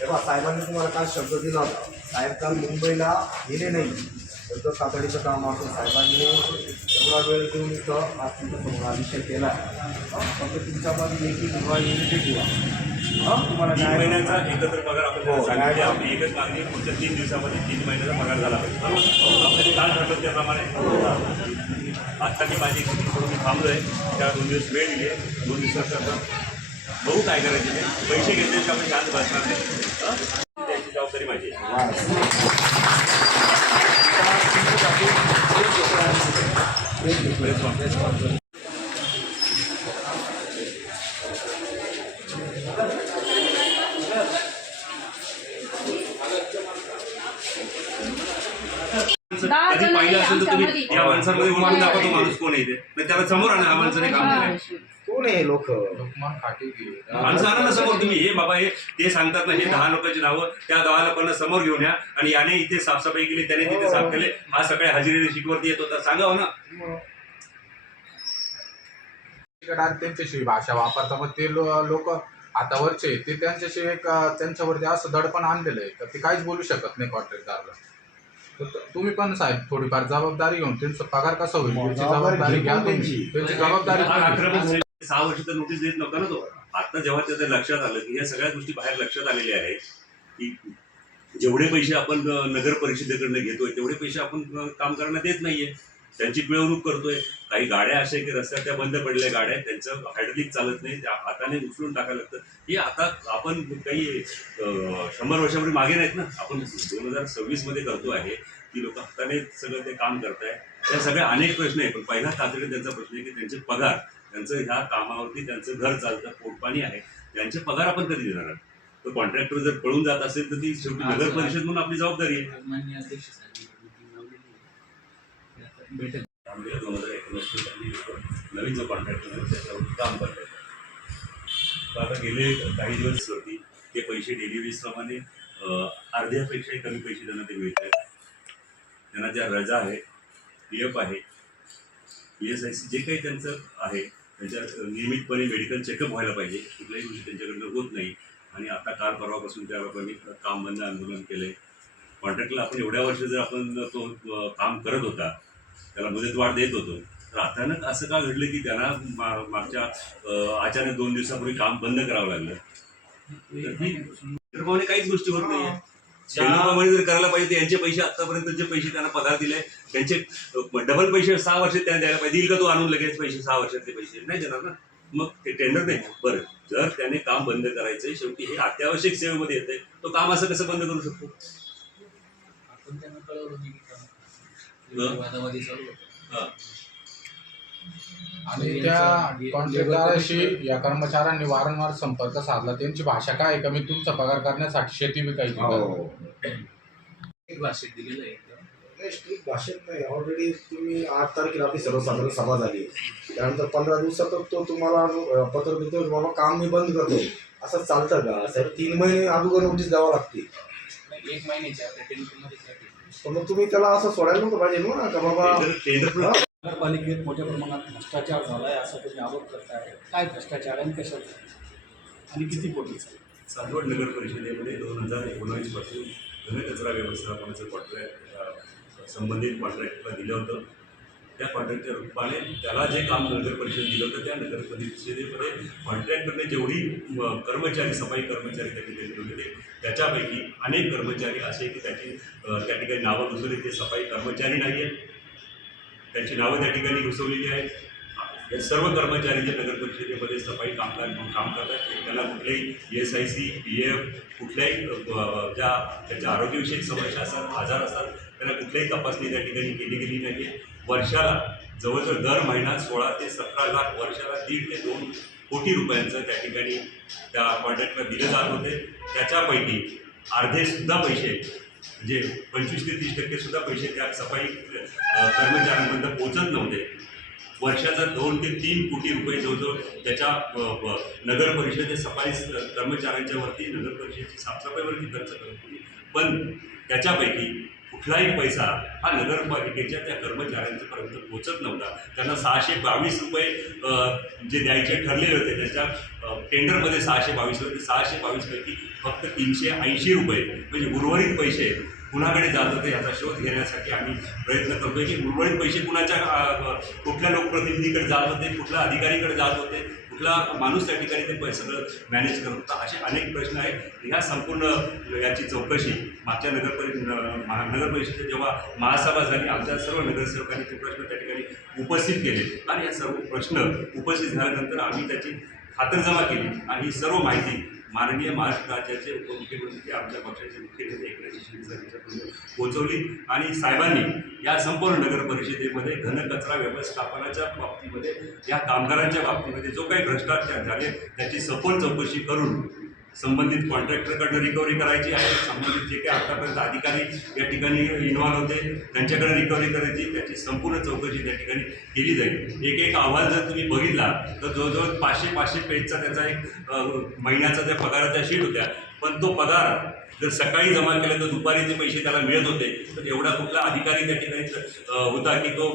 तेव्हा साहेबांनी तुम्हाला काल शब्द दिला होता, साहेब काल मुंबईला गेले नाही, तर तातडीचं काम असून साहेबांनी एवढा वेळ देऊन इथं आज तुमचा विषय केला. फक्त तुमच्यामध्ये लेखी किंवा युनिटी किंवा तुम्हाला 3 महिन्याचा एकत्र पगार आपण सांगितले. आपली एकच मागणी पुढच्या 3 दिवसामध्ये 3 महिन्याचा पगार झाला पाहिजे. आपल्याला काल ठरलं त्याप्रमाणे आजसाठी माझी स्थिती करून मी थांबलो आहे. त्या 2 दिवस वेळ दिली आहे. 2 दिवसाचं बघू काय करायचे ते. पैसे घेतले की आपण शांत बसणार नाही. त्याची जबाबदारी माझी आहे. कधी पाहिलं असेल तर तुम्ही या माणसांमध्ये ओळखून दाखवा तो माणूस कोण आहे ते. त्याला समोर आणा. हा माणसाने काम केलं कोण आहे लोक माणसं आणा ना समोर तुम्ही. हे बाबा हे ते सांगतात ना, हे 10 लोकांची नावं, त्या 10 लोकांना समोर घेऊन या आणि याने इथे साफसफाई केली, त्याने तिथे साफ केले, हा सगळ्या हजेरी शीटवरती येत होता, सांगावं ना. त्यांच्याशिवाय भाषा वापरता, मग ते लोक आता वरचे ते त्यांच्याशिवाय त्यांच्यावरती असं दडपण आणलेलं आहे तर ते काहीच बोलू शकत नाही कॉन्ट्रॅक्टदारला. तुम्ही पण साहेब थोडीफार जबाबदारी घेऊन त्यांचा पगार कसा होईल त्याची जबाबदारी घ्या. त्यांची जबाबदारी 6 वर्ष तर नोटीस देत नव्हता ना तो. आता जेव्हा त्याच्या लक्षात आलं की या सगळ्या गोष्टी बाहेर लक्षात आलेल्या आहेत की जेवढे पैसे आपण नगर परिषदेकडनं घेतोय तेवढे पैसे आपण काम करण्यात देत नाहीये, त्यांची पिळवणूक करतोय. काही गाड्या अशा की रस्त्यात त्या बंद पडल्या गाड्या, त्यांचं हायड्रोलिक चालत नाही, त्या हाताने उचलून टाकायला लागतं. हे आता आपण काही 100 वर्षापूर्वी मागे नाहीत ना, आपण 2026 मध्ये करतो आहे. ती लोक हाताने सगळं ते काम करताय. त्या सगळ्या अनेक प्रश्न आहे, पण पहिला तातडीने त्यांचा प्रश्न आहे की त्यांचे पगार, त्यांचं ह्या कामावरती त्यांचं घर चालतं, पोटपाणी आहे, त्यांचे पगार आपण कधी देणार आहोत. तर कॉन्ट्रॅक्टर जर पळून जात असेल तर ती शेवटी नगर परिषद म्हणून आपली जबाबदारी आहे. 2019 त्यांनी नवीन जो कॉन्ट्रॅक्टर त्याच्यावर काम करत आहे. तर आता गेले काही दिवस होती ते पैसे डेली वेजप्रमाणे अर्ध्यापेक्षाही कमी पैसे त्यांना ते मिळत आहेत. त्यांना ज्या रजा आहे, PF आहे, ESIC जे काही त्यांचं आहे त्यांच्या नियमितपणे मेडिकल चेकअप व्हायला पाहिजे, कुठल्याही गोष्टी त्यांच्याकडनं होत नाही. आणि आता काल परवापासून त्या लोकांनी काम बंद आंदोलन केलं आहे. कॉन्ट्रॅक्टला आपण एवढ्या वर्ष जर आपण तो काम करत होता, त्याला मुदतवाढ देत होतो, तर अचानक असं का घडलं की त्यांना मागच्या अचानक 2 दिवसापूर्वी काम बंद करावं लागलं. तर ती काहीच गोष्टी होत नाही आहे. शेतकऱ्याप्रमाणे जर करायला पाहिजे तर यांचे पैसे आतापर्यंत जे पैसे त्यांना पगार दिले त्यांचे डबल पैसे 6 वर्ष त्यांना द्यायला पाहिजे. देईल का तो आणून लगेच पैसे 6 वर्षातले पैसे नाही देणार ना. मग ते टेंडर नाही. बरं, जर त्याने काम बंद करायचंय, शेवटी हे अत्यावश्यक सेवेमध्ये येतंय, तो काम असं कसं बंद करू शकतो. आपण त्यांना कळवलं आणि त्या कॉन्ट्रॅक्टदाराशी या कर्मचाऱ्यांनी वारंवार संपर्क साधला. त्यांची भाषा काय आहे का मी तुमचा पगार करण्यासाठी शेती विकायची भाषेत दिलेलं आहे. स्ट्रिक्ट भाषेत नाही. ऑलरेडी तुम्ही 8 तारखेला आपली सर्वसाधारण सभा झाली, त्यानंतर 15 दिवसात तो तुम्हाला पत्र देतो बाबा काम मी बंद करतो. असं चालतं का सर? 3 महिने अगोदर नोटीस द्यावं लागते. 1 महिन्याच्या पण मग तुम्ही त्याला असं सोडायला नको पाहिजे ना का बाबा. नगरपालिकेत मोठ्या प्रमाणात भ्रष्टाचार झाला आहे असं तुम्ही आरोप करताय. काय भ्रष्टाचार आणि कशाचा आणि किती कोटीचा? चांदवड नगर परिषदेमध्ये 2019 पासून घनकचरा व्यवस्थापनाचं कॉन्ट्रॅक्ट संबंधित कॉन्ट्रॅक्टला दिलं होतं. त्या कॉन्ट्रॅक्टच्या रूपाने त्याला जे काम नगर परिषद दिलं होतं त्या नगर परिषदेमध्ये कॉन्ट्रॅक्टरने जेवढी कर्मचारी, सफाई कर्मचारी त्या ठिकाणी होते, त्याच्यापैकी अनेक कर्मचारी असे की त्या ठिकाणी नावं घुसवली, ते सफाई कर्मचारी नाही आहेत, त्यांची नावं त्या ठिकाणी घुसवलेली आहेत. हे सर्व कर्मचारी जे नगर परिषदेमध्ये सफाई कामगार म्हणून काम करतात त्यांना कुठल्याही ESIC, PF, कुठल्याही त्याच्या आरोग्यविषयक समस्या असतात, आजार असतात, त्यांना कुठल्याही तपासणी त्या ठिकाणी केली गेली नाही आहे. वर्षाला जवळजवळ दर महिना 16 ते 17 लाख, वर्षाला 1.5 ते 2 कोटी रुपयांचं त्या ठिकाणी त्या कॉन्ट्रॅक्टला दिले जात होते. त्याच्यापैकी अर्धेसुद्धा पैसे म्हणजे 25 ते 30% सुद्धा पैसे त्या सफाई कर्मचाऱ्यांपर्यंत पोचत नव्हते. वर्षाचा 2 ते 3 कोटी रुपये जवळजवळ त्याच्या नगर परिषदे सफाई कर्मचाऱ्यांच्या वरती, नगर परिषदेची साफसफाईवरती खर्च करत होती. पण त्याच्यापैकी कुठलाही पैसा हा नगरपालिकेच्या त्या कर्मचाऱ्यांच्यापर्यंत पोचत नव्हता. त्यांना 622 रुपये जे द्यायचे ठरलेले होते, त्याच्या टेंडरमध्ये 622 होते. 622 पैकी फक्त 380 रुपये म्हणजे उर्वरित पैसे कुणाकडे जात होते याचा शोध घेण्यासाठी आम्ही प्रयत्न करतोय की उर्वरित पैसे कुणाच्या कुठल्या लोकप्रतिनिधीकडे जात होते, कुठल्या अधिकारीकडे जात होते, कुठला माणूस त्या ठिकाणी ते सगळं मॅनेज करत होता. असे अनेक प्रश्न आहेत. ह्या संपूर्ण याची चौकशी मागच्या नगर परिषदेत जेव्हा महासभा झाली, आमच्या सर्व नगरसेवकांनी ते प्रश्न त्या ठिकाणी उपस्थित केले आणि या सर्व प्रश्न उपस्थित झाल्यानंतर आम्ही त्याची खातरजमा केली आणि ही सर्व माहिती माननीय महाराष्ट्र राज्याचे उपमुख्यमंत्री आमच्या पक्षाचे मुख्य नेते एकनाथ शिंदे यांच्यापर्यंत पोहोचवली आणि साहेबांनी या संपूर्ण नगर परिषदेमध्ये घनकचरा व्यवस्थापनाच्या बाबतीमध्ये या कामगारांच्या बाबतीमध्ये जो काही भ्रष्टाचार झाले त्याची सखोल चौकशी करून संबंधित कॉन्ट्रॅक्टरकडनं रिकव्हरी करायची आहे. संबंधित जे काही आतापर्यंत अधिकारी या ठिकाणी इन्व्हॉल्व होते त्यांच्याकडे रिकव्हरी करायची, त्याची संपूर्ण चौकशी त्या ठिकाणी केली जाईल. एक अहवाल जर तुम्ही बघितला तर जवळजवळ 500 पेजचा त्याचा एक महिन्याचा त्या पगाराच्या शीट होत्या. पण तो पगार जर सकाळी जमा केला तर दुपारी जे पैसे त्याला मिळत होते. तर एवढा कुठला अधिकारी त्या ठिकाणी होता की तो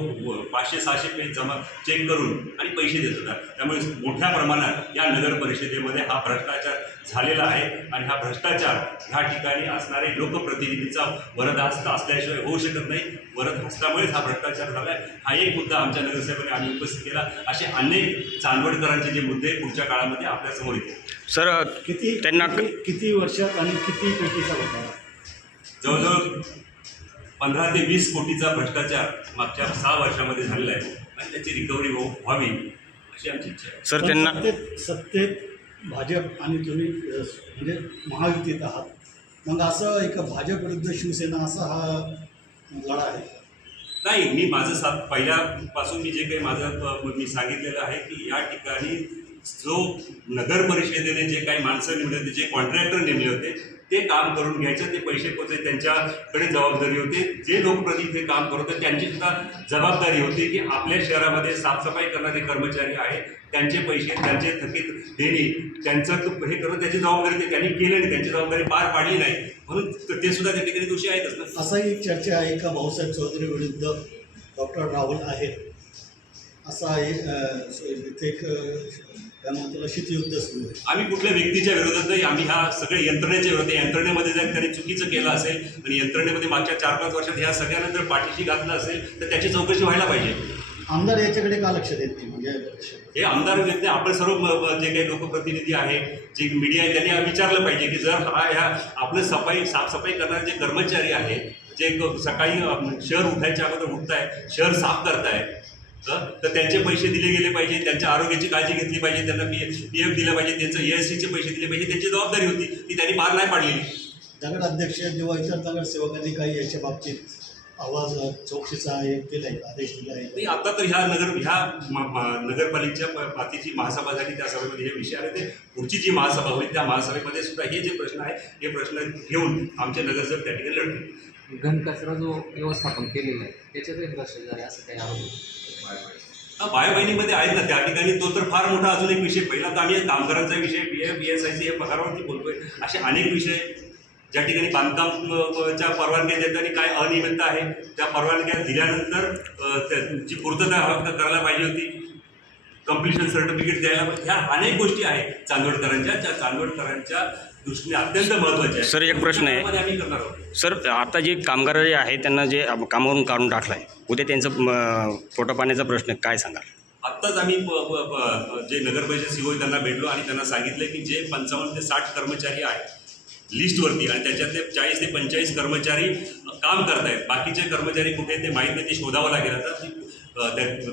500-600 पेज जमा चेक करून आणि पैसे देत होता. त्यामुळे मोठ्या प्रमाणात या नगर परिषदेमध्ये हा भ्रष्टाचार झालेला आहे आणि हा भ्रष्टाचार ह्या ठिकाणी असणारे लोकप्रतिनिधीचा वरदहस्त असल्याशिवाय होऊ शकत नाही. वरदहस्तामुळेच हा भ्रष्टाचार झाला आहे. हा एक मुद्दा आमच्या नगरसेवकांनी आम्ही उपस्थित केला. असे अनेक चांदवडकरांचे जे मुद्दे पुढच्या काळामध्ये आपल्यासमोर येतील. सर त्यांना किती वर्षात आणि किती कोटीचा होता? जवळजवळ 15 ते 20 कोटीचा भ्रष्टाचार मागच्या 6 वर्षामध्ये झालेला आहे आणि त्याची रिकव्हरी व्हावी अशी आमची इच्छा आहे. सर पण त्यांना सत्तेत भाजप आणि तुम्ही म्हणजे महायुतीत आहात, मग असं एक भाजप विरुद्ध शिवसेना असा हा लढा आहे? नाही, मी माझं पहिल्यापासून मी जे काही मी सांगितलेलं आहे की या ठिकाणी जो नगर परिषदेने जे काही माणसं नेमले होते, जे कॉन्ट्रॅक्टर नेमले होते ते काम करून घ्यायचं, ते पैसे पोचायचे त्यांच्याकडे जबाबदारी होती. जे लोकप्रतिनिधी काम करत होते त्यांची सुद्धा जबाबदारी होती की आपल्या शहरामध्ये साफसफाई करणारे कर्मचारी आहेत, त्यांचे पैसे त्यांचे थकीत देणे, त्यांचं हे करणं त्याची जबाबदारी त्यांनी केली नाही, त्यांची जबाबदारी पार पाडली नाही, म्हणून ते सुद्धा त्या ठिकाणी दोषी आहेतच ना. असाही एक चर्चा आहे का भाऊसाहेब चौधरी विरुद्ध डॉक्टर राहुल आहेत, असा इथे एक त्यामुळे त्याला शीतयुद्ध सुरू आहे. आम्ही कुठल्या व्यक्तीच्या विरोधात नाही, आम्ही ह्या सगळ्या यंत्रणेच्या विरोधात. यंत्रणेमध्ये जर त्यांनी चुकीचं केलं असेल आणि यंत्रणेमध्ये मागच्या 4-5 वर्षात ह्या सगळ्यांना जर पाठीशी घातलं असेल तर त्याची चौकशी व्हायला पाहिजे. आमदार याच्याकडे का लक्ष देत नाही? म्हणजे हे आमदार व्यक्ती आपण सर्व जे काही लोकप्रतिनिधी आहे, जे मीडिया आहे, त्यांनी विचारलं पाहिजे की जर ह्या आपलं साफसफाई करणारे जे कर्मचारी आहेत, जे सकाळी शहर उठायच्या अगोदर उठताय, शहर साफ करताय, तर त्यांचे पैसे दिले गेले पाहिजे, त्यांच्या आरोग्याची काळजी घेतली पाहिजे, त्यांना PF दिलं पाहिजे, त्यांचं ESCचे पैसे दिले पाहिजे. त्यांची जबाबदारी होती ती त्यांनी पार नाही पाडलेली. नगराध्यक्ष किंवा इतर नगरसेवकांनी काही याच्या बाबतीत आवाज चौकशीचा हे केलाय, आदेश दिला आहे? नाही, आता तर ह्या नगरपालिकेच्या पातीची महासभा झाली, त्या सभेमध्ये हे विषय आले. ते पुढची जी महासभा होईल त्या महासभेमध्ये सुद्धा हे जे प्रश्न आहे हे प्रश्न घेऊन आमचे नगरसेवक त्या ठिकाणी लढतील. घनकचरा जो व्यवस्थापन केलेलं आहे त्याच्यातही भ्रष्टाचार आहे असं काही आरोप? बायोबहिणीमध्ये आहेत ना त्या ठिकाणी, तो तर फार मोठा अजून एक विषय. पहिला तर आम्ही कामगारांचा विषय, PF ESIC हे पगारावरती बोलतोय. असे अनेक विषय ज्या ठिकाणी बांधकामच्या परवानग्या देताना काय अनियमितता आहे, त्या परवानग्या दिल्यानंतर जी पूर्तता करायला पाहिजे होती, कम्प्लिशन सर्टिफिकेट द्यायला पाहिजे, ह्या अनेक गोष्टी आहेत चांदवडकरांच्या दृष्टीने अत्यंत महत्त्वाचे आहे. सर, एक प्रश्न आहे. आम्ही करणार आहोत. सर, आता जे कामगार जे आहे त्यांना जे कामावरून काढून टाकलं आहे, उद्या त्यांचं पोटा पाण्याचा प्रश्न काय सांगाल? आत्ताच आम्ही जे नगरपरिषद CEO त्यांना भेटलो आणि त्यांना सांगितलं की जे 55 ते 60 कर्मचारी आहेत लिस्टवरती आणि त्याच्यातले 40 ते 45 कर्मचारी काम करत आहेत, बाकीचे कर्मचारी कुठे ते माहीत नाही, ते शोधावं लागेल. आता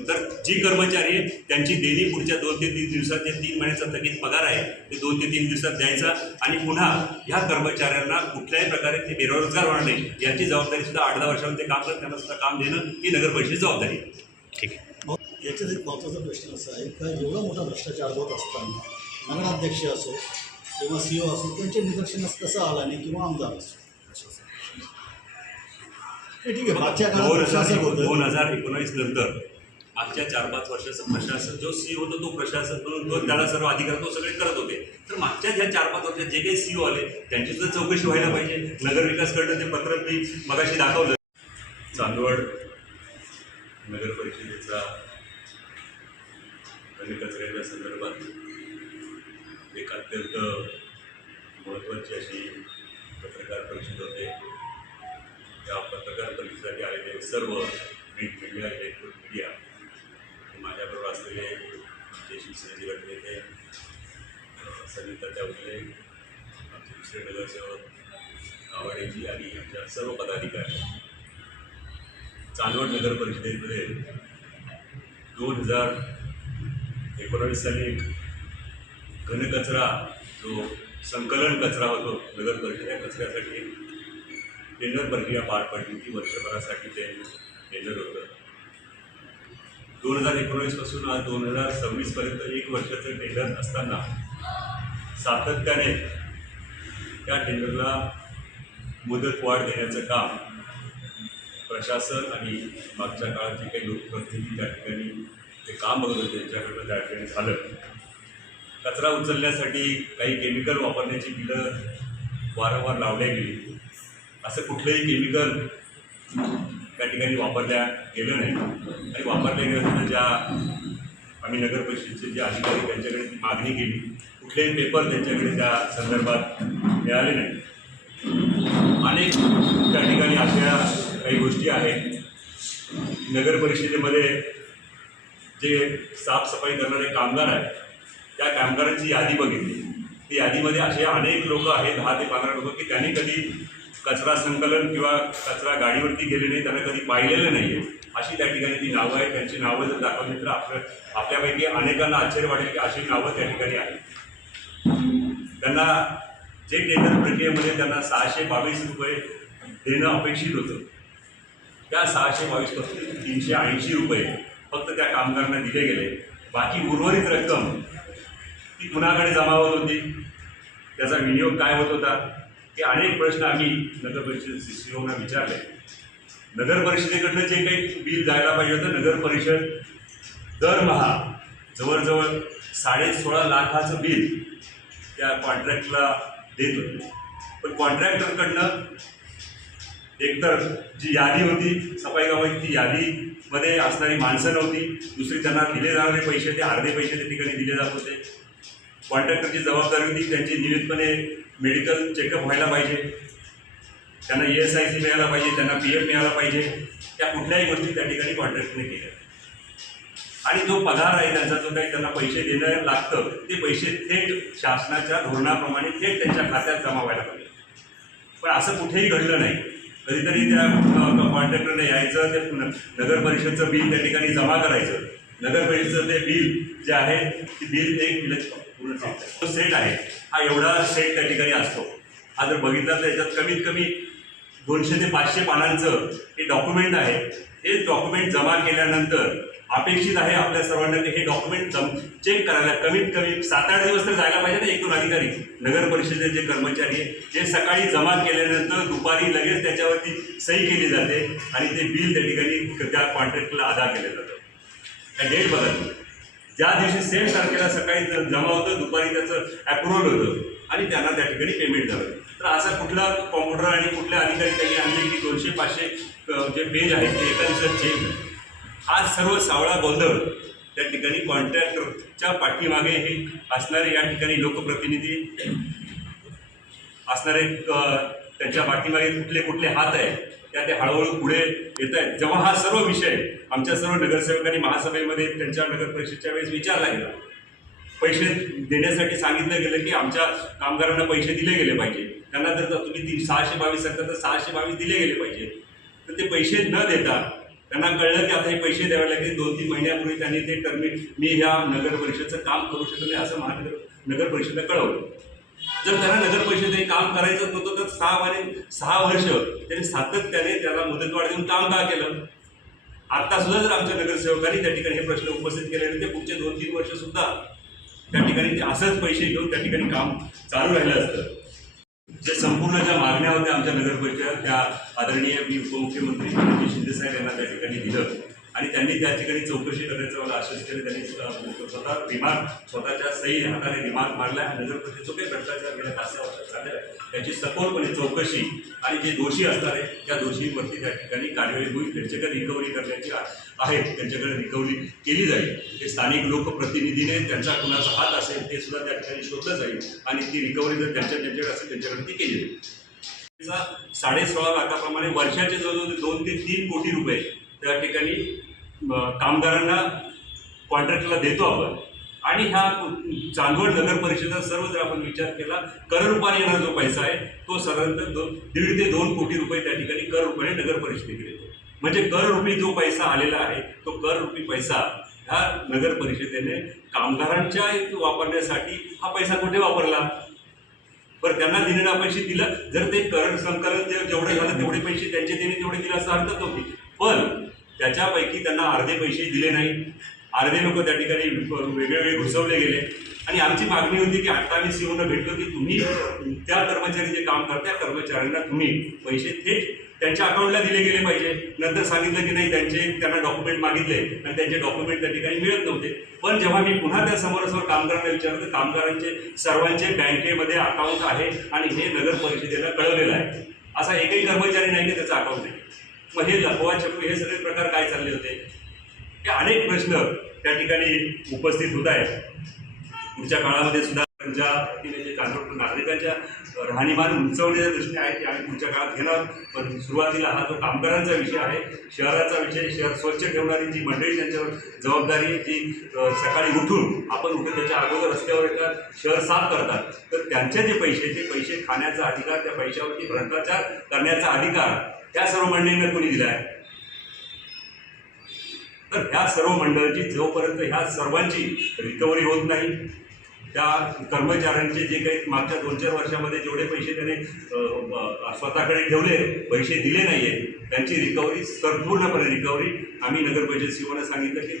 तर जी कर्मचारी आहे त्यांची देणी पुढच्या 2 ते 3 दिवसात, जे 3 महिन्याचा थकीत पगार आहे ते 2 ते 3 दिवसात द्यायचा आणि पुन्हा ह्या कर्मचाऱ्यांना कुठल्याही प्रकारे ते बेरोजगार होणार नाही याची जबाबदारी सुद्धा 8-10 वर्षामध्ये काम करत त्यांना सुद्धा काम देणं ही नगरपरिषदेची जबाबदारी आहे. ठीक आहे. याच्यात एक महत्त्वाचा प्रश्न असा आहे का एवढा मोठा भ्रष्टाचार होत असताना नगराध्यक्ष असो किंवा CEO असो त्यांच्या निदर्शनास कसं आला नाही किंवा आमदार असो? ठीक आहे, मागच्या काळात प्रशासक होतं. 2019 नंतर मागच्या 4-5 वर्षाचं प्रशासन जो CEO होता तो प्रशासन म्हणून तो त्याला सर्व अधिकार तो सगळे करत होते. तर मागच्या ह्या 4-5 वर्षात जे काही CEO आले त्यांची सुद्धा चौकशी व्हायला पाहिजे. नगरविकासकडनं ते पत्र मी मगाशी दाखवलं. चांदवड नगर परिषदेचा घनकचऱ्याच्या संदर्भात एक अत्यंत महत्त्वाची अशी पत्रकार परिषद होते. त्या पत्रकार परिषदेसाठी आलेले सर्व प्रिंट मीडिया, इलेक्ट्रॉनिक मीडिया, माझ्याबरोबर असलेले आमचे शिवसेनेचे गटनेते सविता त्यावले, आमचे दुसरे नगरसेवक आवाडेजी आणि आमच्या सर्व पदाधिकारी. चांदवड नगर परिषदेमध्ये 2019 साली घनकचरा जो संकलन कचरा होतो नगर परिषद, या कचऱ्यासाठी टेंडर प्रक्रिया पार पडली. ती वर्षभरासाठी ते टेंडर होतं. 2019 पासून आज 2026 पर्यंत 1 वर्षाचं टेंडर असताना सातत्याने त्या टेंडरला मुदतवाढ देण्याचं काम प्रशासन आणि मागच्या काळात जे काही लोकप्रतिनिधी त्या ठिकाणी ते काम बघत होते त्यांच्याकडनं त्या ठिकाणी झालं. कचरा उचलण्यासाठी काही केमिकल वापरण्याची बिलं वारंवार लावल्या गेली. असं कुठलंही केमिकल त्या ठिकाणी वापरल्या गेलं नाही आणि वापरल्या गेलं तर ज्या आम्ही नगर परिषदेचे जे अधिकारी त्यांच्याकडे ती मागणी केली, कुठलेही पेपर त्यांच्याकडे त्या संदर्भात मिळाले नाही. अनेक त्या ठिकाणी अशा काही गोष्टी आहेत. नगर परिषदेमध्ये जे साफसफाई करणारे कामगार आहेत त्या कामगारांची यादी बघितली. ती यादीमध्ये असे अनेक लोक आहेत, 10 ते 15 लोक, की त्यांनी कधी कचरा संकलन किंवा कचरा गाडीवरती गेले नाही, त्यांना कधी पाहिलेलं नाही आहे. अशी त्या ठिकाणी ती नावं आहेत. त्यांची नावं जर दाखवली तर आपल्यापैकी अनेकांना आश्चर्य वाटेल की अशी नावं त्या ठिकाणी आहेत. त्यांना जे टेंडर प्रक्रियेमध्ये त्यांना 622 रुपये देणं अपेक्षित होतं, त्या 622 पासून 380 रुपये फक्त त्या कामगारांना दिले गेले. बाकी उर्वरित रक्कम ती कुणाकडे जमा होत होती, त्याचा विनियोग काय होत होता, हे अनेक प्रश्न आम्ही नगर परिषद CCOना विचारले. नगर परिषदेकडनं जे काही बिल जायला पाहिजे होतं, नगर परिषद दरमहा जवळजवळ 16.5 लाखाचं बिल त्या कॉन्ट्रॅक्टला देत होते. पण कॉन्ट्रॅक्टरकडनं एकतर जी यादी होती सफाई कामाची, ती यादीमध्ये असणारी माणसं नव्हती. दुसरी त्यांना दिले जाणारे पैसे, ते अर्धे पैसे त्या ठिकाणी दिले जात होते. कॉन्ट्रॅक्टरची जबाबदारी होती त्यांची नियमितपणे मेडिकल चेकअप व्हायला पाहिजे, त्यांना ESIC मिळायला पाहिजे, त्यांना PF मिळायला पाहिजे. त्या कुठल्याही गोष्टी त्या ठिकाणी कॉन्ट्रॅक्टरने केल्या. आणि जो पगार आहे त्यांचा, जो काही त्यांना पैसे देणं लागतं, ते पैसे थेट शासनाच्या धोरणाप्रमाणे थेट त्यांच्या खात्यात जमा व्हायला पाहिजे. पण असं कुठेही घडलं नाही. कधीतरी त्या कॉन्ट्रॅक्टरने यायचं, ते नगर परिषदचं बिल त्या ठिकाणी जमा करायचं. नगर परिषदेचं ते बिल जे आहे ते बिल एक पूर्ण सेट आहे. हा एवढा सेट त्या ठिकाणी असतो. हा जर बघितला तर याच्यात कमीत कमी 200 ते 500 पानांचं हे डॉक्युमेंट आहे. हे डॉक्युमेंट जमा केल्यानंतर अपेक्षित आहे आपल्या सर्वांना की हे डॉक्युमेंट चेक करायला कमीत कमी 7-8 दिवस तर जायला पाहिजे ना. 1-2 अधिकारी नगर परिषदेचे जे कर्मचारी आहे ते सकाळी जमा केल्यानंतर दुपारी लगेच त्याच्यावरती सही केली जाते आणि ते बिल त्या ठिकाणी त्या कॉन्ट्रॅक्टला अदा केलं जातं. त्या डेट बघा, ज्या दिवशी सेम तारखेला सकाळी जमा होतं, दुपारी त्याचं अप्रुव्हल होतं आणि त्यांना त्या ठिकाणी पेमेंट झालं. तर असा कुठला कॉम्प्युटर आणि कुठल्या अधिकारी त्यांनी आणले की 200-500 जे पेज आहेत ते एका दिवसात चेक. हा सर्व सावळा गोंधळ त्या ठिकाणी कॉन्ट्रॅक्टरच्या पाठीमागे हे असणारे या ठिकाणी लोकप्रतिनिधी असणारे त्यांच्या पाठीमागे कुठले कुठले हात आहेत त्या ते हळूहळू पुढे येत आहेत. जेव्हा हा सर्व विषय आमच्या सर्व नगरसेवकांनी महासभेमध्ये त्यांच्या नगर परिषदेच्या वेळेस विचारला गेला, पैसे देण्यासाठी सांगितलं गेलं की आमच्या कामगारांना पैसे दिले गेले पाहिजे. त्यांना जर तुम्ही 622 सांगता तर 622 दिले गेले पाहिजे. तर ते पैसे न देता त्यांना कळलं की आता हे पैसे द्यावे लागेल. 2-3 महिन्यापूर्वी त्यांनी ते मी ह्या नगर परिषदेचं काम करू शकत नाही असं नगर परिषदेला कळवलं. जर त्यांना नगर परिषदेने काम करायचं नव्हतं तर 6 वर्ष त्यांनी सातत्याने त्याला मुदतवाढ देऊन काम का केलं? आता सुद्धा जर आमच्या नगरसेवकांनी त्या ठिकाणी हे प्रश्न उपस्थित केले तर पुढचे 2-3 वर्ष सुद्धा त्या ठिकाणी ते असंच पैसे घेऊन त्या ठिकाणी काम चालू राहिलं असतं. जे संपूर्ण ज्या मागण्या होत्या आमच्या नगर परिषदेत त्या आदरणीय उपमुख्यमंत्री एकनाथ शिंदे साहेब यांना त्या ठिकाणी दिलं आणि त्यांनी त्या ठिकाणी चौकशी करण्याचं मला आश्वासन केलं. त्यांनी स्वतःच्या सही हाताने रिमार्क मारला. नगर परिषदेचा काही भ्रष्टाचार गेल्या 5-6 वर्षात झालेला आहे. त्याची सखोलपणे चौकशी आणि जे दोषी असणार आहे त्या दोषींवरती त्या ठिकाणी कार्यवाही होईल. त्यांच्याकडे रिकव्हरी करण्याची आहे, त्यांच्याकडे रिकव्हरी केली जाईल. ते स्थानिक लोकप्रतिनिधीने त्यांचा कुणाचा हात असेल ते सुद्धा त्या ठिकाणी शोधलं जाईल आणि ती रिकव्हरी जर त्यांच्याकडे असेल त्यांच्याकडे ती केली जाईल. 16.5 लाखाप्रमाणे वर्षाचे जवळजवळ 2 ते 3 कोटी रुपये त्या ठिकाणी कामगारांना कॉन्ट्रॅक्टला देतो आपण. आणि ह्या चांदवड नगर परिषदेचा सर्व जर आपण विचार केला कर रूपाने येणारा जो पैसा आहे तो साधारणतः 1.5 ते 2 कोटी रुपये त्या ठिकाणी कर रूपाने नगर परिषदेकडे येतो. म्हणजे कर रूपी जो पैसा आलेला आहे तो कर रूपी पैसा ह्या नगर परिषदेने कामगारांच्या वापरण्यासाठी हा पैसा कुठे वापरला. बरं, त्यांना दिलेला पैसे दिलं, जर ते कर संकलन जेवढे झालं तेवढे पैसे त्यांचे तेवढे दिले असं हरकत नव्हती. पण त्याच्यापैकी त्यांना अर्धे पैसे दिले नाही, अर्धे लोक त्या ठिकाणी वेगवेगळे घुसवले गेले. आणि आमची मागणी होती की आता आम्ही सीओनं भेटलो की तुम्ही त्या कर्मचारी जे काम करतात त्या कर्मचाऱ्यांना तुम्ही पैसे थेट त्यांच्या अकाउंटला दिले गेले पाहिजे. नंतर सांगितलं की नाही, त्यांना डॉक्युमेंट मागितले आणि त्यांचे डॉक्युमेंट त्या ठिकाणी मिळत नव्हते. पण जेव्हा मी पुन्हा त्या समोरासमोर कामगारांना विचारलं तर कामगारांचे सर्वांचे बँकेमध्ये अकाउंट आहे आणि हे नगर परिषदेला कळवलेलं आहे. असा एकही कर्मचारी नाही की त्याचं अकाउंट आहे. मग हे लपवा छपवी हे सगळे प्रकार काय चालले होते, हे अनेक प्रश्न त्या ठिकाणी उपस्थित होत आहेत. पुढच्या काळामध्ये सुद्धा ज्या पद्धतीने जे नागरिकांच्या राहणीमान उंचवण्याच्या दृष्टीने आहे ते आम्ही पुढच्या काळात घेणार. पण सुरुवातीला हा जो कामगारांचा विषय आहे, शहराचा विषय, शहर स्वच्छ ठेवणारी जी मंडळी त्यांच्यावर जबाबदारी जी सकाळी उठून त्याच्या अगोदर रस्त्यावर येतात, शहर साफ करतात, तर त्यांचे जे पैसे खाण्याचा अधिकार, त्या पैशावरती भ्रष्टाचार करण्याचा अधिकार त्या सर्व मंडळींना कोणी दिला आहे. तर ह्या सर्व मंडळाची जोपर्यंत ह्या सर्वांची रिकव्हरी होत नाही, त्या कर्मचाऱ्यांचे जे काही मागच्या 2-4 वर्षामध्ये जेवढे पैसे त्याने स्वतःकडे ठेवले, पैसे दिले नाही आहेत, त्यांची रिकव्हरी, संपूर्णपणे रिकव्हरी आम्ही नगर परिषद सीओनं सांगितलं की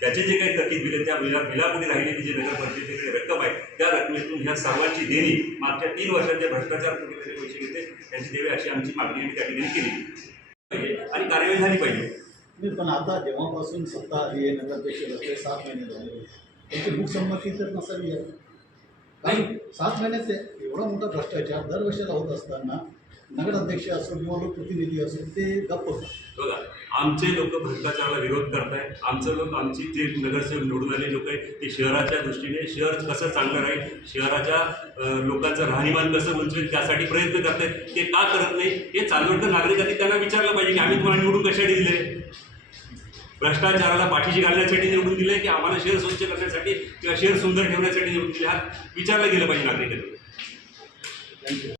त्याचे जे काही थकीत बिले, त्या बिलापुढे राहिलेली जी नगर परिषदेकडे रक्कम आहे त्या रकमेतून ह्या सर्वांची देणी, मागच्या 3 वर्षांच्या भ्रष्टाचार कुठे पैसे घेतले त्यांची देवी, अशी आमची मागणी आम्ही त्या ठिकाणी केली आणि कार्यवाही झाली पाहिजे. पण आता जेव्हापासून सत्ता हे नगराध्यक्ष होते 7 महिने झाले, त्यांची मूकसंमती तर नसावी आहे. कारण 7 महिन्यात एवढा मोठा भ्रष्टाचार दरवर्षाला होत असताना नगराध्यक्ष असो किंवा लोकप्रतिनिधी असो ते गप्प होतात. बघा, आमचे लोक भ्रष्टाचाराला विरोध करतायत. आमची जे नगरसेवक निवडून आले लोक आहेत ते शहराच्या दृष्टीने शहर कसं चांगलं राहील, शहराच्या लोकांचं राहणीमान कसं उंचवेल त्यासाठी प्रयत्न करतायत. ते का करत नाही हे चांदवडकर नागरिकांनी त्यांना विचारलं पाहिजे की आम्ही तुम्हाला निवडून कशासाठी दिले. भ्रष्टाचाराला पाठीशी घालण्यासाठी निवडून दिले की आम्हाला शहर स्वच्छ करण्यासाठी किंवा शहर सुंदर ठेवण्यासाठी निवडून दिले, हा विचारलं गेलं पाहिजे नागरिकांनी.